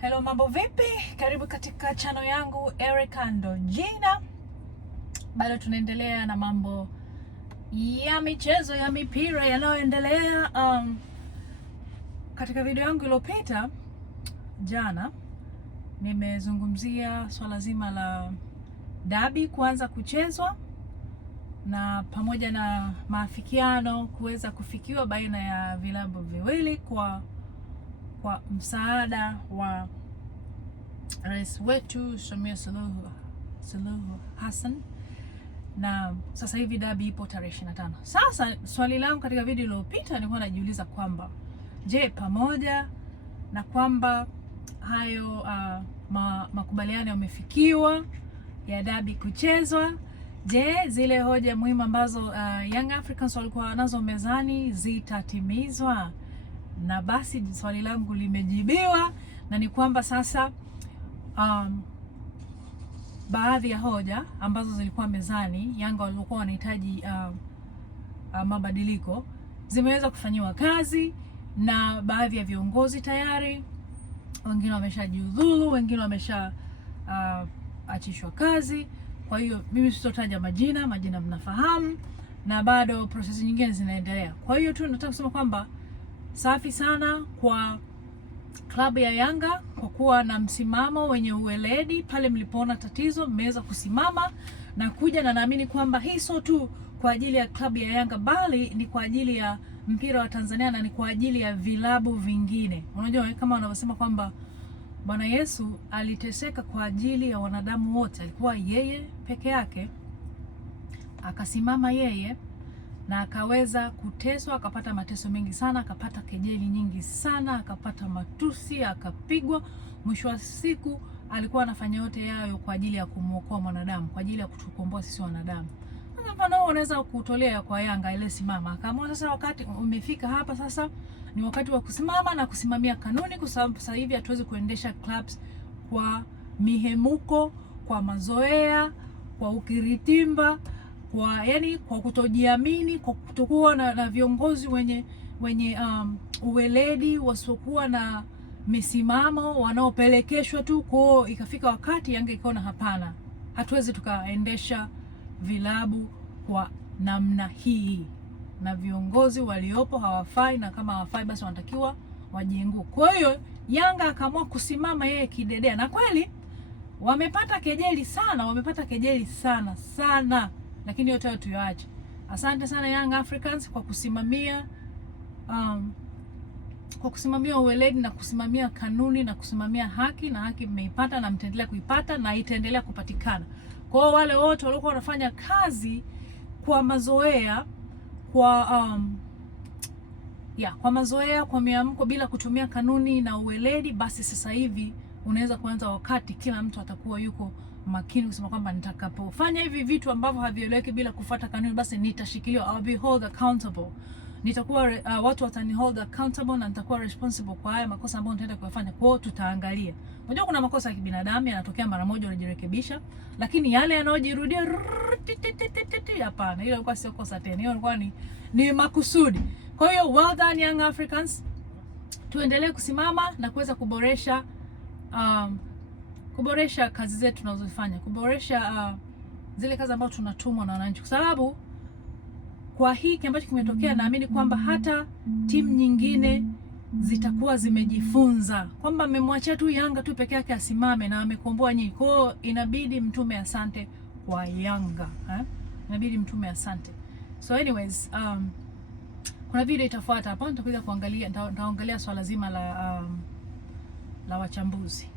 Hello, mambo vipi? Karibu katika channel yangu Erica ndo jina. Bado tunaendelea na mambo ya michezo ya mipira yanayoendelea. Katika video yangu iliyopita jana nimezungumzia swala zima la dabi kuanza kuchezwa na pamoja na maafikiano kuweza kufikiwa baina ya vilabu viwili kwa msaada wa Rais wetu Samia Suluhu Hassan, na sasa hivi dabi ipo tarehe 25. Sasa swali langu katika video iliyopita nilikuwa najiuliza kwamba je, pamoja na kwamba hayo makubaliano yamefikiwa ya dabi kuchezwa, je, zile hoja muhimu ambazo Young Africans walikuwa nazo mezani zitatimizwa? Na basi swali langu limejibiwa, na ni kwamba sasa baadhi ya hoja ambazo zilikuwa mezani Yanga walikuwa wanahitaji mabadiliko zimeweza kufanyiwa kazi na baadhi ya viongozi tayari. Wengine wameshajiudhuru, wengine wamesha achishwa kazi. Kwa hiyo mimi sitotaja majina mnafahamu, na bado prosesi nyingine zinaendelea. Kwa hiyo tu nataka kusema kwamba safi sana kwa klabu ya Yanga kwa kuwa na msimamo wenye uweledi. Pale mlipoona tatizo mmeweza kusimama na kuja, na naamini kwamba hii sio tu kwa ajili ya klabu ya Yanga bali ni kwa ajili ya mpira wa Tanzania na ni kwa ajili ya vilabu vingine. Unajua kama wanavyosema kwamba Bwana Yesu aliteseka kwa ajili ya wanadamu wote. Alikuwa yeye peke yake, akasimama yeye na akaweza kuteswa, akapata mateso mengi sana, akapata kejeli nyingi sana, akapata matusi, akapigwa. Mwisho wa siku alikuwa anafanya yote yayo kwa ajili ya kumuokoa mwanadamu, kwa ajili ya kutukomboa sisi wanadamu. Sasa mfano unaweza kutolea kwa Yanga ile simama. Akaamua sasa wakati umefika hapa, sasa ni wakati wa kusimama na kusimamia kanuni, kwa sababu sasa hivi hatuwezi kuendesha clubs kwa mihemuko, kwa mazoea, kwa ukiritimba, kwa kutojiamini, kwa kutokuwa na viongozi wenye uweledi, wasiokuwa na misimamo, wanaopelekeshwa tu. Kwa ikafika wakati Yanga ikaona hapana, hatuwezi tukaendesha vilabu kwa namna hii, na viongozi waliopo hawafai, na kama hawafai basi wanatakiwa wajiengue. Kwa hiyo Yanga akaamua kusimama yeye kidedea, na kweli wamepata kejeli sana, lakini yote hayo tuyache. Asante sana Young Africans kwa kusimamia uweledi na kusimamia kanuni na kusimamia haki, na haki mmeipata na mtaendelea kuipata na itaendelea kupatikana. Kwa hiyo wale wote walikuwa wanafanya kazi kwa mazoea, kwa mazoea, kwa miamko, bila kutumia kanuni na uweledi, basi sasa hivi unaweza kuanza wakati kila mtu atakuwa yuko makini kusema kwamba nitakapofanya hivi vitu ambavyo havieleweki bila kufuata kanuni, basi nitashikiliwa, I'll be held accountable. Nitakuwa watu watani hold accountable na nitakuwa responsible kwa haya makosa ambayo nitaenda kuyafanya. Kwa hiyo tutaangalia. Unajua kuna makosa ya kibinadamu yanatokea mara moja unajirekebisha, lakini yale yanayojirudia hapana, ile ilikuwa sio kosa tena, hiyo ilikuwa ni makusudi. Kwa hiyo well done Young Africans, tuendelee kusimama na kuweza kuboresha kazi zetu tunazofanya, kuboresha zile kazi ambazo tunatumwa na wananchi, kwa sababu kwa hiki ambacho kimetokea naamini kwamba hata timu nyingine zitakuwa zimejifunza kwamba mmemwachia tu Yanga tu peke yake asimame na amekomboa nyinyi. Kwa hiyo inabidi mtume asante kwa Yanga, inabidi mtume asante. So anyways, kuna video itafuata hapa, nitakuja kuangalia, nitaangalia swala zima la wachambuzi.